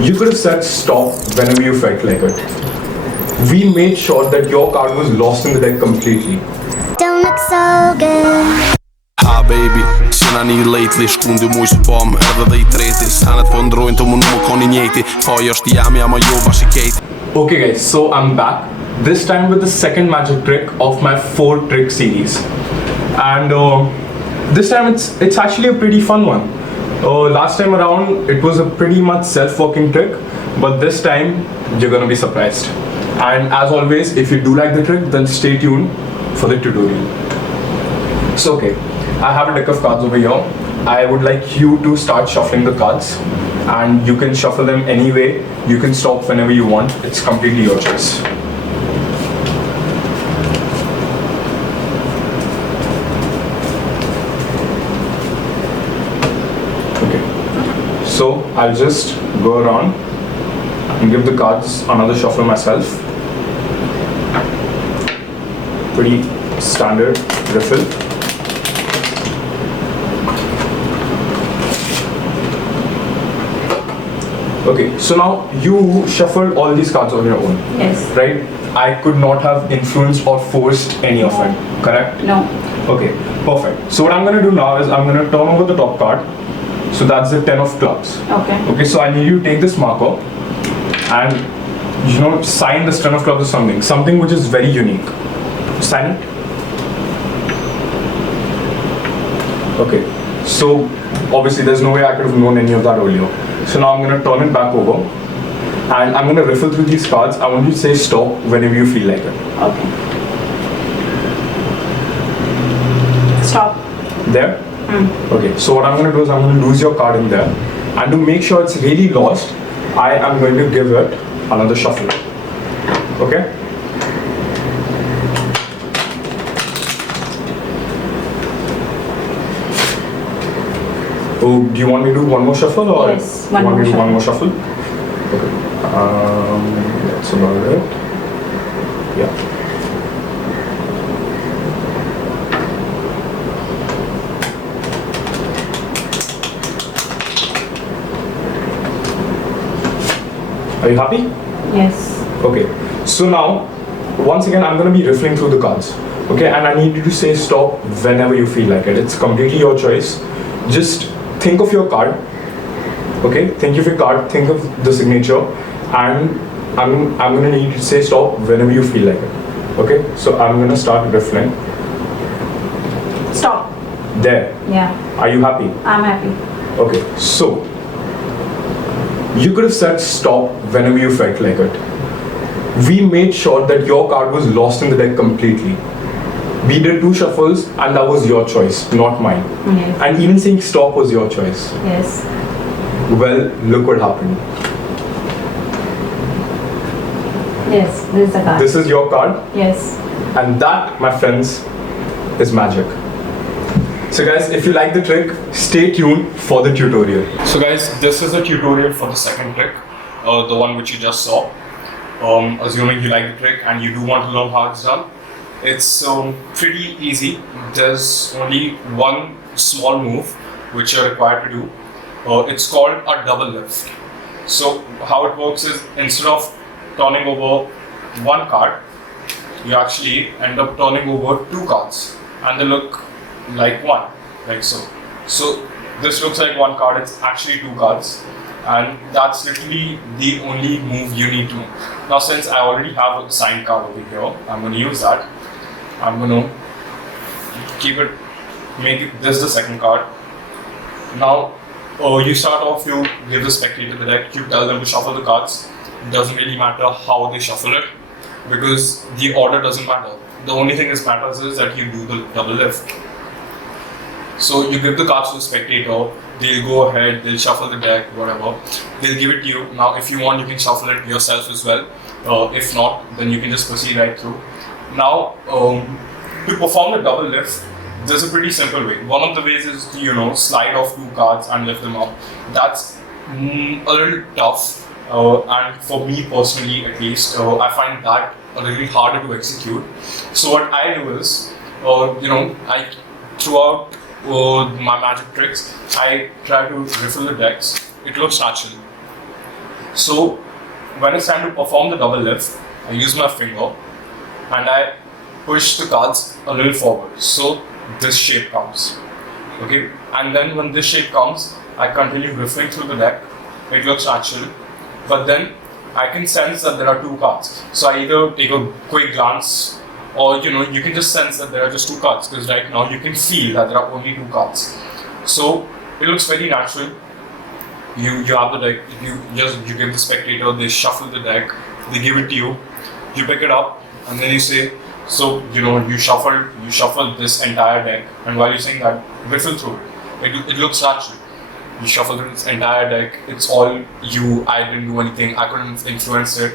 You could have said stop whenever you felt like it. We made sure that your card was lost in the deck completely. Don't look so good. Ah baby, si na një lately shkundi mu që pom edhe dhe I treti Stanet po ndrojnë të më nuk koni njeti Foj është jam ama jo bashiketi. Okay guys, so I'm back. This time with the second magic trick of my 4 trick series. And this time it's actually a pretty fun one. Last time around it was a pretty much self-working trick, but this time you're gonna be surprised. And as always, if you do like the trick, then stay tuned for the tutorial. So okay, I have a deck of cards over here. I would like you to start shuffling the cards, and you can shuffle them any way. You can stop whenever you want. It's completely your choice. Okay, so I'll just go around and give the cards another shuffle myself. Pretty standard riffle. Okay, so now you shuffled all these cards on your own. Yes. Right? I could not have influenced or forced any of it, correct? No. Okay, perfect. So what I'm going to do now is I'm going to turn over the top card. So that's the 10 of clubs. Okay. Okay, so I need you to take this marker and sign this 10 of clubs or something which is very unique. Sign it. Okay, so obviously there's no way I could have known any of that earlier. So now I'm going to turn it back over and I'm going to riffle through these cards. I want you to say stop whenever you feel like it. Okay. Stop. There? Okay, so what I'm going to do is I'm going to lose your card in there, and to make sure it's really lost, I am going to give it another shuffle. Okay? Oh, do you want me to do one more shuffle or Yes, you want me to do one more shuffle. shuffle? Okay. That's about it. Yeah. Are you happy? Yes. Okay. So now, once again, I'm going to be riffling through the cards. Okay, and I need you to say stop whenever you feel like it. It's completely your choice. Just think of your card. Okay, think of your card, think of the signature, and I'm going to need you to say stop whenever you feel like it. Okay, so I'm going to start riffling. Stop. There. Yeah. Are you happy? I'm happy. Okay, so you could have said stop whenever you felt like it. We made sure that your card was lost in the deck completely. We did 2 shuffles and that was your choice, not mine. Yes. And even saying stop was your choice. Yes. Well, look what happened. Yes. This is the card. This is your card, Yes. and that, my friends, is magic. So guys, if you like the trick, stay tuned for the tutorial. So guys, this is the tutorial for the second trick, the one which you just saw. Assuming you like the trick and you do want to learn how it's done, it's pretty easy. There's only one small move which you're required to do. It's called a double lift. So how it works is, instead of turning over one card, you actually end up turning over 2 cards, and they look like one, like so. So this looks like one card, it's actually 2 cards, and that's literally the only move you need to know. Now since I already have a signed card over here, I'm going to use that. I'm going to keep it, make this the second card. Now you start off, you give the spectator the deck, you tell them to shuffle the cards. It doesn't really matter how they shuffle it, because the order doesn't matter. The only thing that matters is that you do the double lift. So you give the cards to the spectator, they'll go ahead, they'll shuffle the deck, whatever. They'll give it to you. Now if you want, you can shuffle it yourself as well. If not, then you can just proceed right through. Now, to perform the double lift, there's a pretty simple way. One of the ways is to, slide off 2 cards and lift them up. That's a little tough. And for me personally, at least, I find that a little harder to execute. So what I do is, I throughout my magic tricks, I try to riffle the decks. It looks natural. So when it's time to perform the double lift, I use my finger and I push the cards a little forward. So this shape comes. Okay, and then when this shape comes, I continue riffling through the deck. It looks natural, but then I can sense that there are two cards. So I either take a quick glance, or you can just sense that there are just two cards, because right now you can feel that there are only two cards. So it looks very natural. You have the deck. You give the spectator. They shuffle the deck. They give it to you. You pick it up, and then you say. So you shuffle this entire deck, and while you're saying that, riffle through it. It looks natural. You shuffle this entire deck. It's all you. I didn't do anything. I couldn't influence it.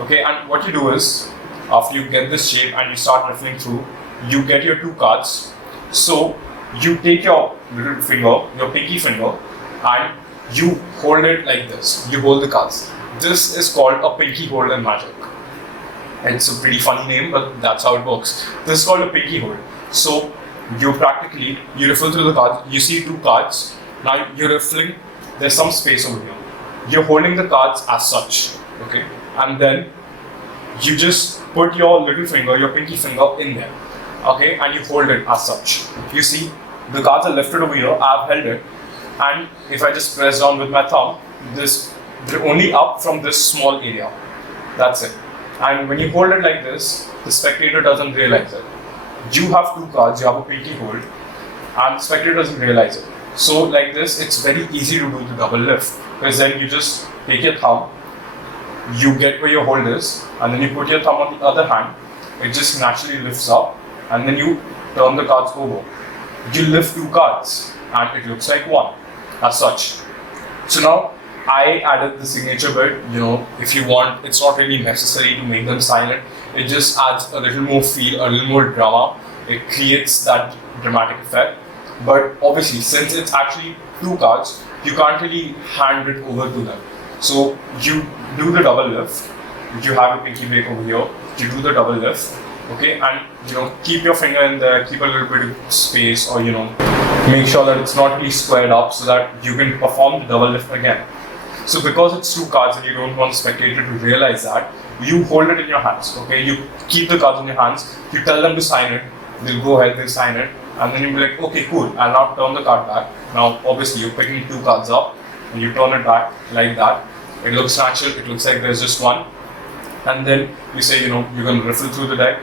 Okay, and what you do is, after you get this shape and you start riffling through, you get your two cards. So you take your little finger, your pinky finger, and you hold it like this. You hold the cards. This is called a pinky hold in Magic. It's a pretty funny name, but that's how it works. This is called a pinky hold. So you riffle through the cards. You see two cards. Now you're riffling. There's some space over here. You're holding the cards as such. Okay, and then you just put your little finger, your pinky finger, in there. Okay, and you hold it as such. You see, the cards are lifted over here. I've held it, and if I just press down with my thumb, they're only up from this small area. That's it. And when you hold it like this, the spectator doesn't realize it. You have two cards, you have a pinky hold, and the spectator doesn't realize it. So like this, it's very easy to do the double lift, because then you just take your thumb, you get where your hold is, and then you put your thumb on the other hand, it just naturally lifts up, and then you turn the cards over. You lift two cards, and it looks like one, as such. So now, I added the signature bit, if you want, it's not really necessary to make them silent. It just adds a little more feel, a little more drama. It creates that dramatic effect. But obviously, since it's actually two cards, you can't really hand it over to them. So you do the double lift. You have your pinky break over here. You do the double lift, okay, and keep your finger in there. Keep a little bit of space, or make sure that it's not really squared up, so that you can perform the double lift again. So because it's two cards and you don't want the spectator to realize that, you hold it in your hands, okay? You keep the cards in your hands, you tell them to sign it, they'll go ahead, they'll sign it, and then you'll be like, okay, cool, I'll now turn the card back. Now, obviously, you're picking two cards up, and you turn it back like that. It looks natural, it looks like there's just one. And then you say, you're going to riffle through the deck.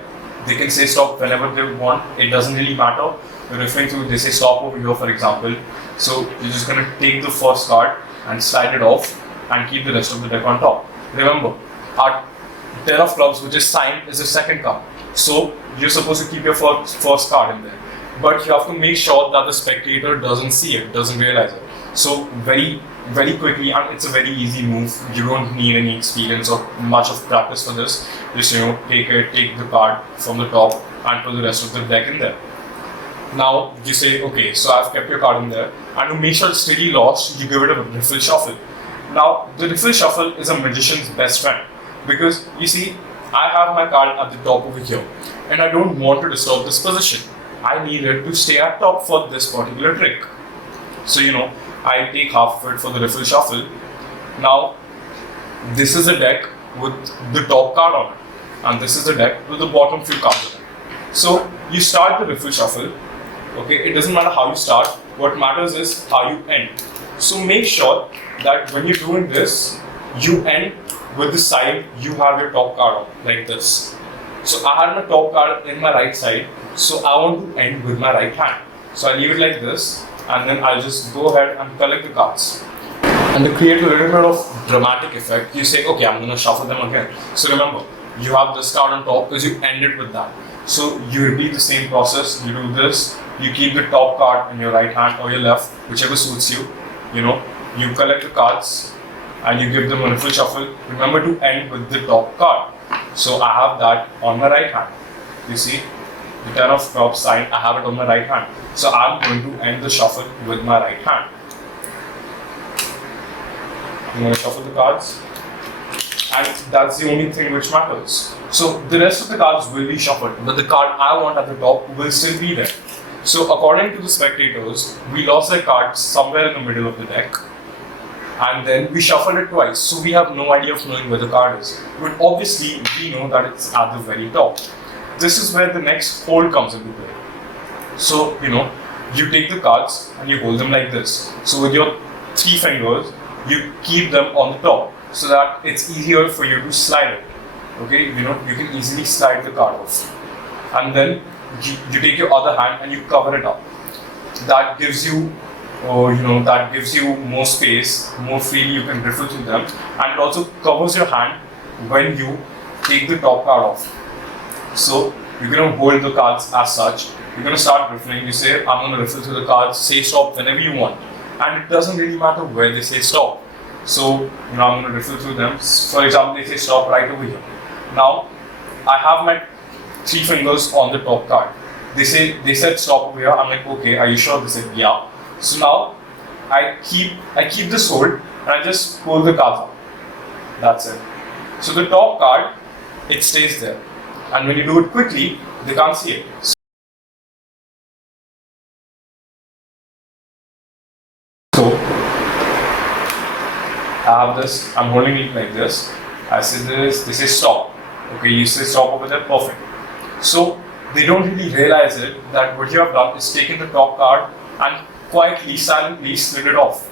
They can say stop whenever they want, it doesn't really matter. You're riffling through, they say stop over here, for example. So you're just going to take the first card and slide it off and keep the rest of the deck on top. Remember, our 10 of clubs, which is signed, is the second card. So you're supposed to keep your first card in there. But you have to make sure that the spectator doesn't see it, doesn't realize it. So very, very quickly, and it's a very easy move. You don't need any experience or much of practice for this. Just take the card from the top and put the rest of the deck in there. Now you say, okay, so I've kept your card in there, and to make sure it's really lost, you give it a riffle shuffle. Now the riffle shuffle is a magician's best friend, because you see, I have my card at the top over here, and I don't want to disturb this position. I need it to stay at top for this particular trick. So I take half of it for the riffle shuffle. Now this is a deck with the top card on it, and this is the deck with the bottom few cards on it. So you start the riffle shuffle. Okay, it doesn't matter how you start, what matters is how you end. So make sure that when you're doing this, you end with the side you have your top card on, like this. So I had my top card in my right side, so I want to end with my right hand. So I leave it like this, and then I'll just go ahead and collect the cards. And to create a little bit of dramatic effect, you say, okay, I'm going to shuffle them again. So remember, you have this card on top because you ended with that. So you repeat the same process, you do this, you keep the top card in your right hand or your left, whichever suits you. You collect the cards and you give them a riffle shuffle. Remember to end with the top card. So I have that on my right hand. You see, the 10 of clubs sign, I have it on my right hand. So I'm going to end the shuffle with my right hand. I'm going to shuffle the cards, and that's the only thing which matters. So the rest of the cards will be shuffled, but the card I want at the top will still be there. So according to the spectators, we lost their cards somewhere in the middle of the deck, and then we shuffle it twice. So we have no idea of knowing where the card is. But obviously we know that it's at the very top. This is where the next hold comes into play. So, you take the cards and you hold them like this. So with your 3 fingers, you keep them on the top so that it's easier for you to slide it. Okay, you can easily slide the card off. And then you take your other hand and you cover it up. That gives you more space, more freely you can riffle through them, and it also covers your hand when you take the top card off. So you're going to hold the cards as such. You're going to start riffling. You say, I'm going to riffle through the cards, say stop whenever you want. And it doesn't really matter where they say stop. So, I'm going to riffle through them. For example, they say stop right over here. Now, I have my 3 fingers on the top card. They said stop over here. I'm like, okay, are you sure? They said, yeah. So now, I keep this hold and I just pull the cards out. That's it. So the top card, it stays there. And when you do it quickly, they can't see it. So, I have this, I'm holding it like this. I say this, they say stop. Okay, you say stop over there, perfect. So, they don't really realize it that what you have done is taken the top card and quietly, silently slid it off.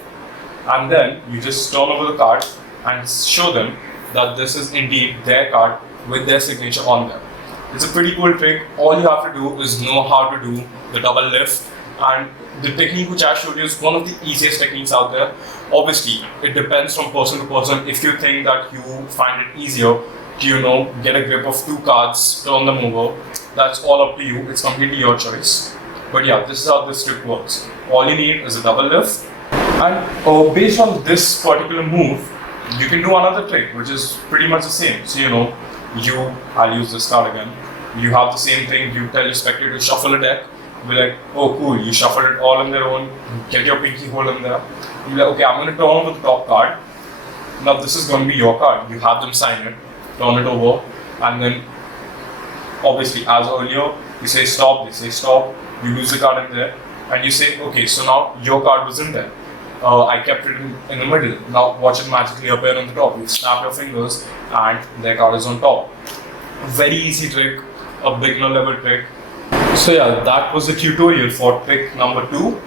And then you just turn over the card and show them that this is indeed their card with their signature on them. It's a pretty cool trick. All you have to do is know how to do the double lift, and the technique which I showed you is one of the easiest techniques out there. Obviously, it depends from person to person. If you think that you find it easier to, get a grip of 2 cards, turn them over, that's all up to you. It's completely your choice. But yeah, this is how this trick works. All you need is a double lift, and based on this particular move, you can do another trick which is pretty much the same. So I'll use this card again. You have the same thing. You tell your spectator to shuffle a deck. Be like, oh cool, you shuffled it all on their own. Get your pinky hold in there. You're like, okay, I'm going to turn over the top card. Now this is going to be your card. You have them sign it, turn it over, and then obviously as earlier, you say stop, they say stop. You lose the card in there, and you say, okay, so now your card was in there. I kept it in the middle. Now watch it magically appear on the top. You snap your fingers and their card is on top. Very easy trick, a beginner level trick. So yeah, that was the tutorial for trick number 2.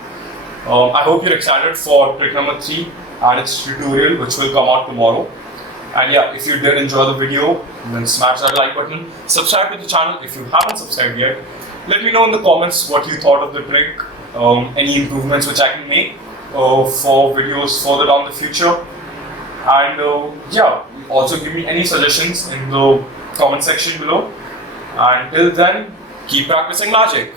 I hope you're excited for trick number 3 and its tutorial, which will come out tomorrow. And yeah, if you did enjoy the video, then smash that like button. Subscribe to the channel if you haven't subscribed yet. Let me know in the comments what you thought of the trick, any improvements which I can make for videos further down the future. And yeah, also give me any suggestions in the comment section below. Until then, keep practicing magic.